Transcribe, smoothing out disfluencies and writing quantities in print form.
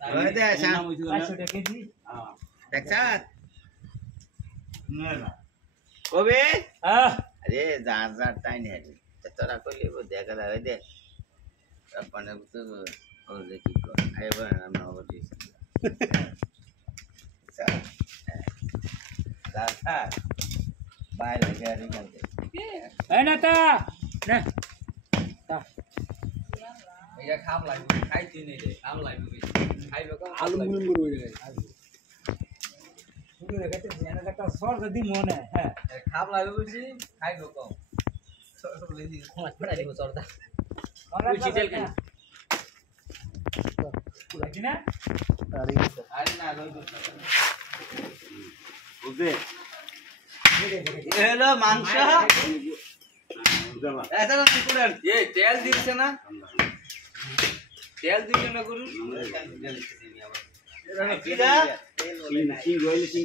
ওই দে 500 টাকা কেজি দেখছাত না কবে আরে যার যার টাইম হেরি তোরা কইলে দেখা যায় ওই দে আপনে তো ওই দেখি কর আইবা আমরা বলি দাদা বাই লাগে আর নিতে এই না তা না তা এটা খাপ লাগবে খাইতে নেই রে খাপ লাগবে খাইবে কম আলু মুলুম করবে রে শুরু রেখেতে জানা একটা সর যদি মনে হ্যাঁ খাপ লাগবে বুঝি খাইবে কম সর সব লই দি খোলা পড়া দিব সরদা ওই চিটেল কেন পুরা কিনা আরে না লই দো বুঝে হ্যালো মাংস ऐसा ना कुरन ये तेल दिसे ना तेल दिले ना गुरु किदा सिंग गोइल सिंग